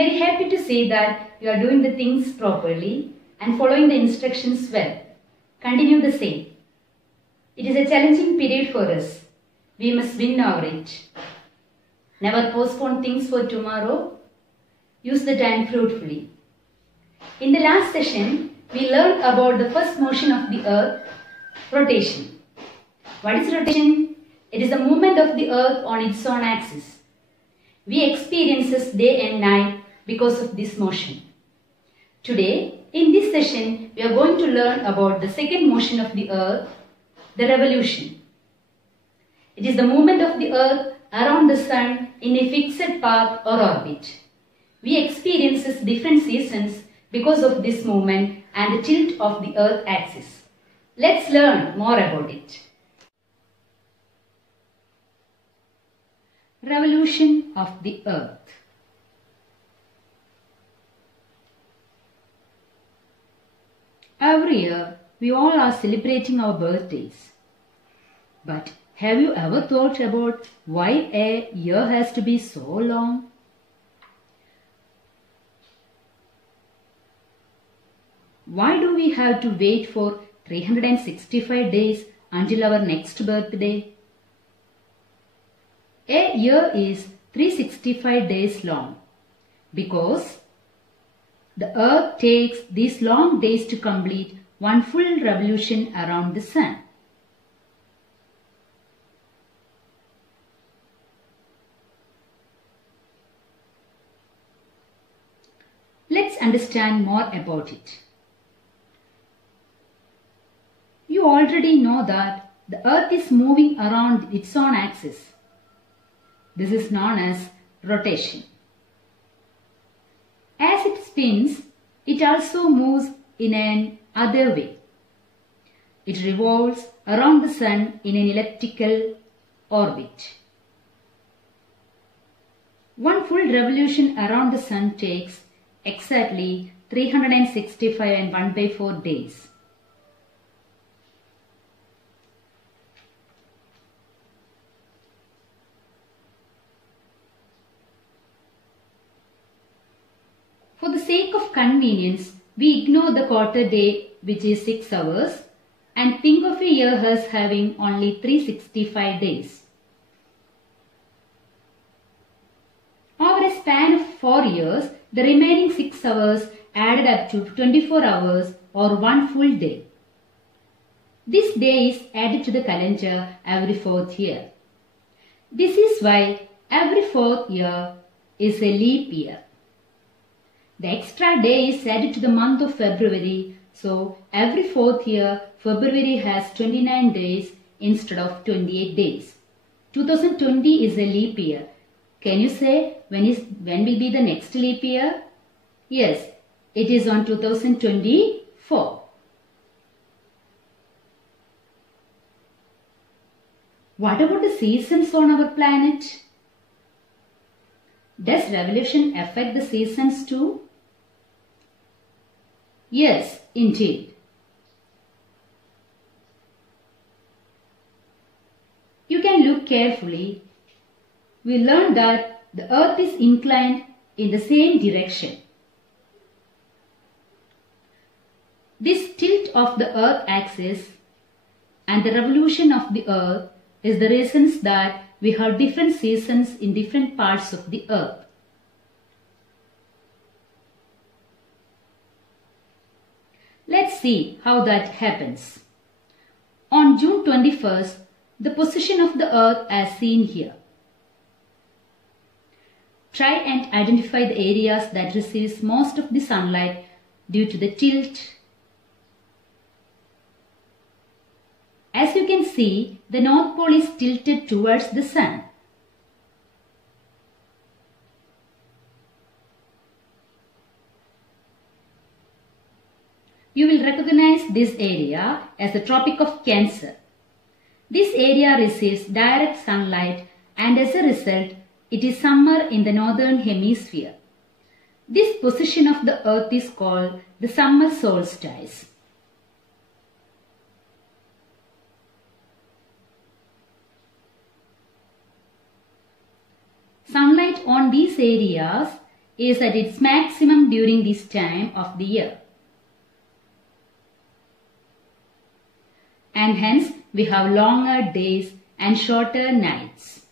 very happy to say that you are doing the things properly and following the instructions well. Continue the same. It is a challenging period for us. We must win over it. Never postpone things for tomorrow. Use the time fruitfully. In the last session, we learned about the first motion of the earth, rotation. What is rotation? It is the movement of the earth on its own axis. We experience this day and night because of this motion. Today, in this session, we are going to learn about the second motion of the earth, the revolution. It is the movement of the earth around the sun in a fixed path or orbit. We experience different seasons because of this movement and the tilt of the earth axis. Let's learn more about it. Revolution of the earth. Every year, we all are celebrating our birthdays. But have you ever thought about why a year has to be so long? Why do we have to wait for 365 days until our next birthday? A year is 365 days long because the earth takes these long days to complete one full revolution around the sun. Let's understand more about it. You already know that the earth is moving around its own axis. This is known as rotation. As it spins, it also moves in an other way. It revolves around the sun in an elliptical orbit. One full revolution around the sun takes exactly 365 and 1/4 days. For the sake of convenience, we ignore the quarter day, which is 6 hours, and think of a year as having only 365 days. Over a span of 4 years, the remaining 6 hours added up to 24 hours or one full day. This day is added to the calendar every 4th year. This is why every 4th year is a leap year. The extra day is added to the month of February, so every 4th year, February has 29 days instead of 28 days. 2020 is a leap year. Can you say when will be the next leap year? Yes, it is on 2024. What about the seasons on our planet? Does revolution affect the seasons too? Yes, indeed. You can look carefully. We learned that the earth is inclined in the same direction. This tilt of the earth axis and the revolution of the earth is the reasons that we have different seasons in different parts of the earth. Let's see how that happens. On June 21st, the position of the earth as seen here. Try and identify the areas that receives most of the sunlight due to the tilt. As you can see, the North Pole is tilted towards the sun. You will recognize this area as the Tropic of Cancer. This area receives direct sunlight and as a result, it is summer in the northern hemisphere. This position of the earth is called the summer solstice. Sunlight on these areas is at its maximum during this time of the year. And hence we have longer days and shorter nights.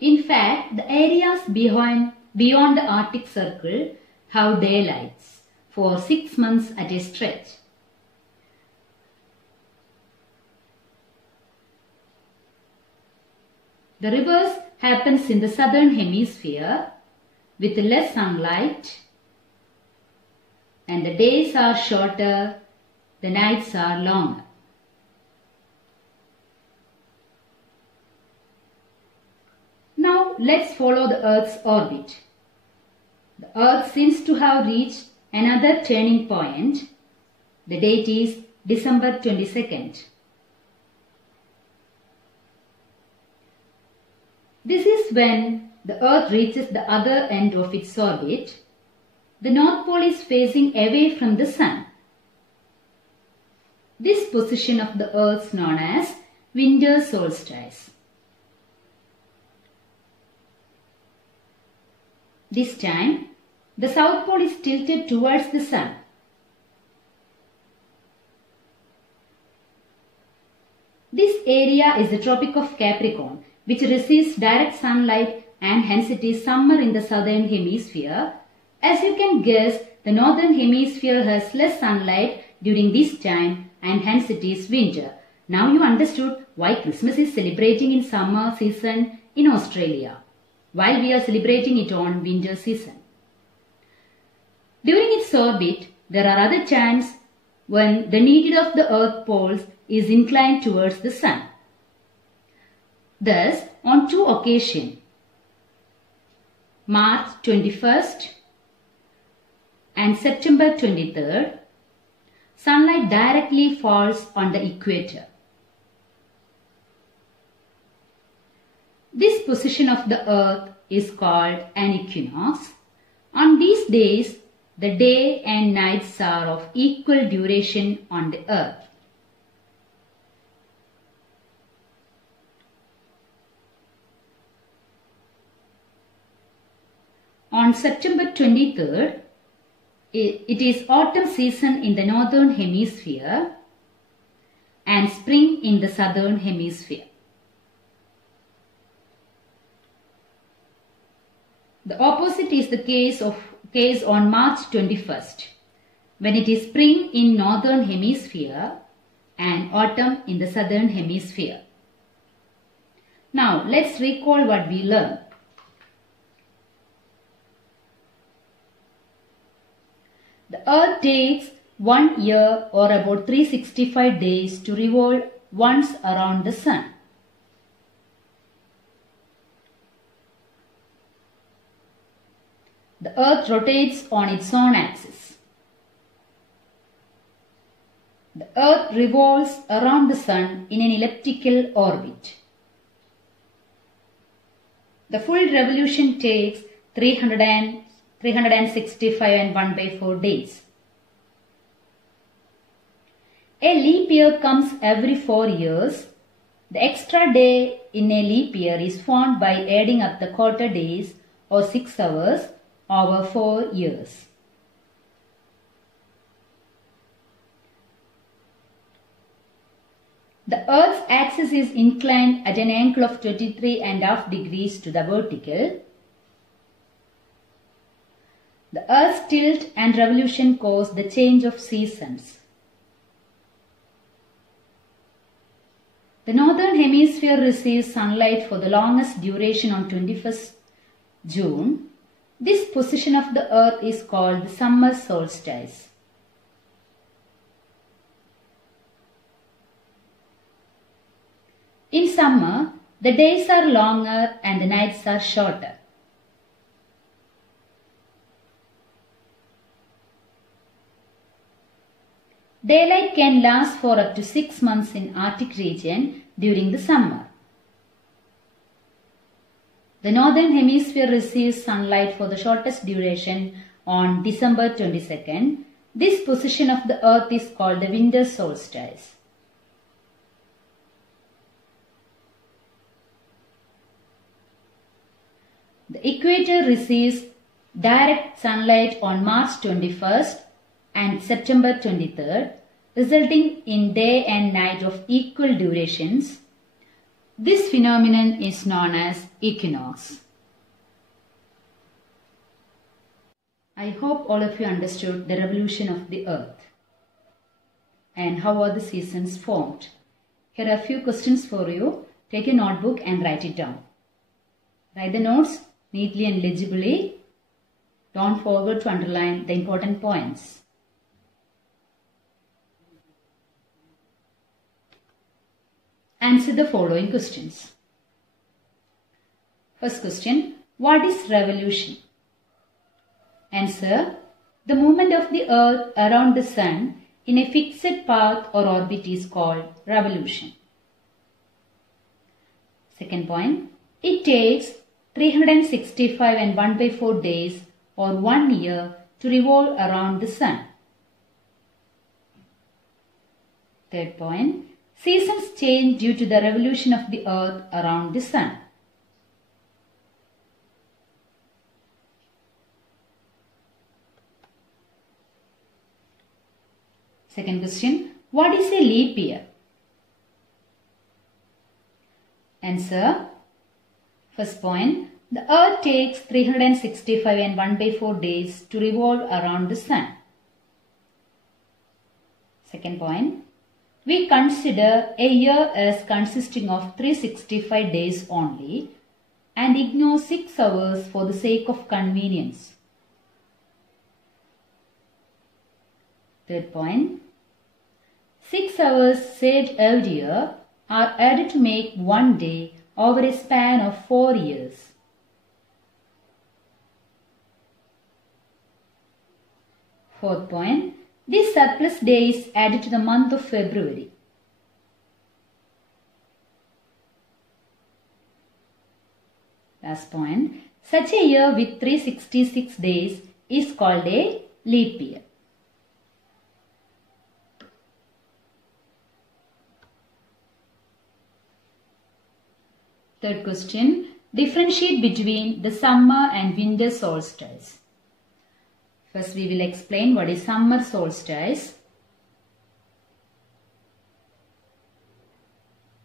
In fact, the areas beyond the Arctic Circle have daylights for 6 months at a stretch. The reverse happens in the southern hemisphere with less sunlight, and the days are shorter, the nights are longer. Now let's follow the Earth's orbit. The Earth seems to have reached another turning point. The date is December 22nd. This is when the Earth reaches the other end of its orbit. The North Pole is facing away from the Sun. This position of the Earth is known as winter solstice. This time, the South Pole is tilted towards the Sun. This area is the Tropic of Capricorn, which receives direct sunlight, and hence it is summer in the southern hemisphere. As you can guess, the northern hemisphere has less sunlight during this time, and hence it is winter. Now you understood why Christmas is celebrating in summer season in Australia, while we are celebrating it on winter season. During its orbit, there are other times when the needle of the Earth poles is inclined towards the Sun. Thus, on 2 occasions, March 21st and September 23rd, sunlight directly falls on the equator. This position of the Earth is called an equinox. On these days, the day and nights are of equal duration on the Earth. On September 23rd, it is autumn season in the northern hemisphere and spring in the southern hemisphere. The opposite is the case on March 21st, when it is spring in northern hemisphere and autumn in the southern hemisphere. Now let's recall what we learned. The Earth takes 1 year or about 365 days to revolve once around the Sun. The Earth rotates on its own axis. The Earth revolves around the Sun in an elliptical orbit. The full revolution takes 365 and 1/4 days. A leap year comes every 4 years. The extra day in a leap year is found by adding up the quarter days or 6 hours over 4 years. The Earth's axis is inclined at an angle of 23.5 degrees to the vertical. The Earth's tilt and revolution cause the change of seasons. The northern hemisphere receives sunlight for the longest duration on 21st June. This position of the Earth is called the summer solstice. In summer, the days are longer and the nights are shorter. Daylight can last for up to 6 months in Arctic region during the summer. The northern hemisphere receives sunlight for the shortest duration on December 22nd. This position of the earth is called the winter solstice. The equator receives direct sunlight on March 21st and September 23rd, resulting in day and night of equal durations. This phenomenon is known as equinox. I hope all of you understood the revolution of the earth and how are the seasons formed. Here are a few questions for you. Take a notebook and write it down. Write the notes neatly and legibly. Don't forget to underline the important points. Answer the following questions. First question, what is revolution? Answer, the movement of the earth around the sun in a fixed path or orbit is called revolution. Second point, it takes 365 and 1/4 days or 1 year to revolve around the sun. Third point, seasons change due to the revolution of the earth around the sun. Second question, what is a leap year? Answer, first point, the earth takes 365 and 1/4 days to revolve around the sun. Second point, we consider a year as consisting of 365 days only and ignore 6 hours for the sake of convenience. Third point, 6 hours saved earlier are added to make 1 day over a span of 4 years. Fourth point, this surplus day is added to the month of February. Last point, such a year with 366 days is called a leap year. Third question, differentiate between the summer and winter solstice. First we will explain what is summer solstice.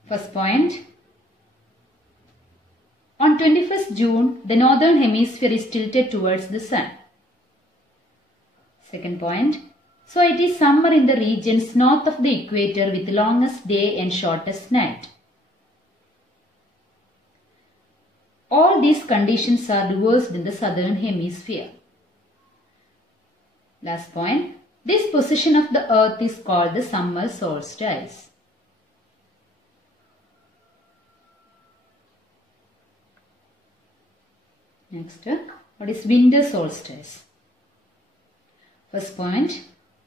First point, on 21st June, the northern hemisphere is tilted towards the sun. Second point, so it is summer in the regions north of the equator with the longest day and shortest night. All these conditions are reversed in the southern hemisphere. Last point, this position of the earth is called the summer solstice. Next, what is winter solstice? First point,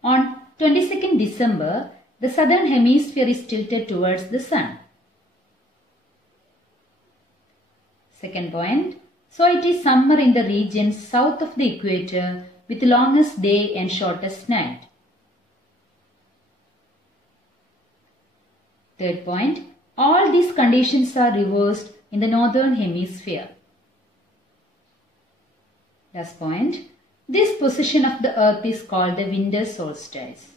on 22nd December, the southern hemisphere is tilted towards the sun. Second point, so it is summer in the regions south of the equator with the longest day and shortest night. Third point, all these conditions are reversed in the northern hemisphere. Last point, this position of the earth is called the winter solstice.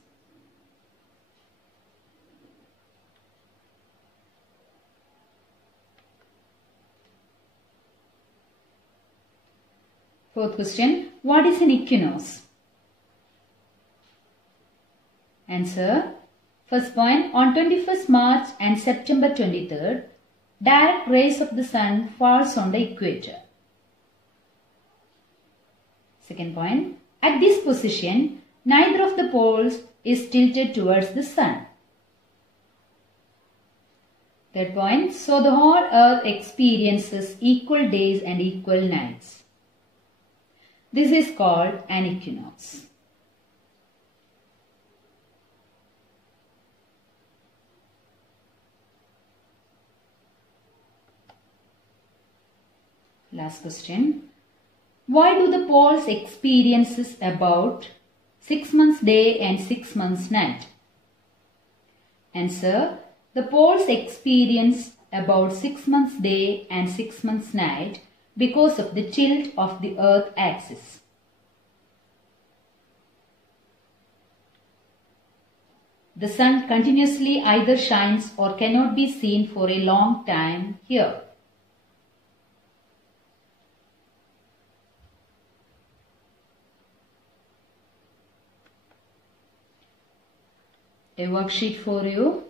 Fourth question, what is an equinox? Answer, first point, on 21st March and September 23rd, direct rays of the sun falls on the equator. Second point, at this position, neither of the poles is tilted towards the sun. Third point, so the whole earth experiences equal days and equal nights. This is called an equinox. Last question. Why do the poles experience about 6 months day and 6 months night? Answer. The poles experience about 6 months day and 6 months night because of the tilt of the earth axis. The sun continuously either shines or cannot be seen for a long time here. A worksheet for you.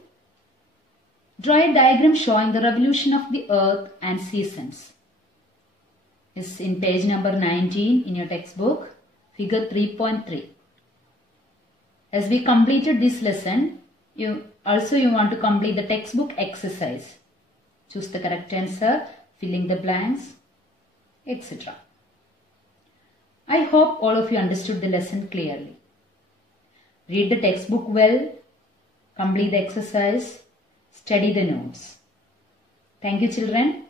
Draw a diagram showing the revolution of the earth and seasons. It's in page number 19 in your textbook, figure 3.3. As we completed this lesson, you want to complete the textbook exercise. Choose the correct answer, filling the blanks, etc. I hope all of you understood the lesson clearly. Read the textbook well, complete the exercise, study the notes. Thank you, children.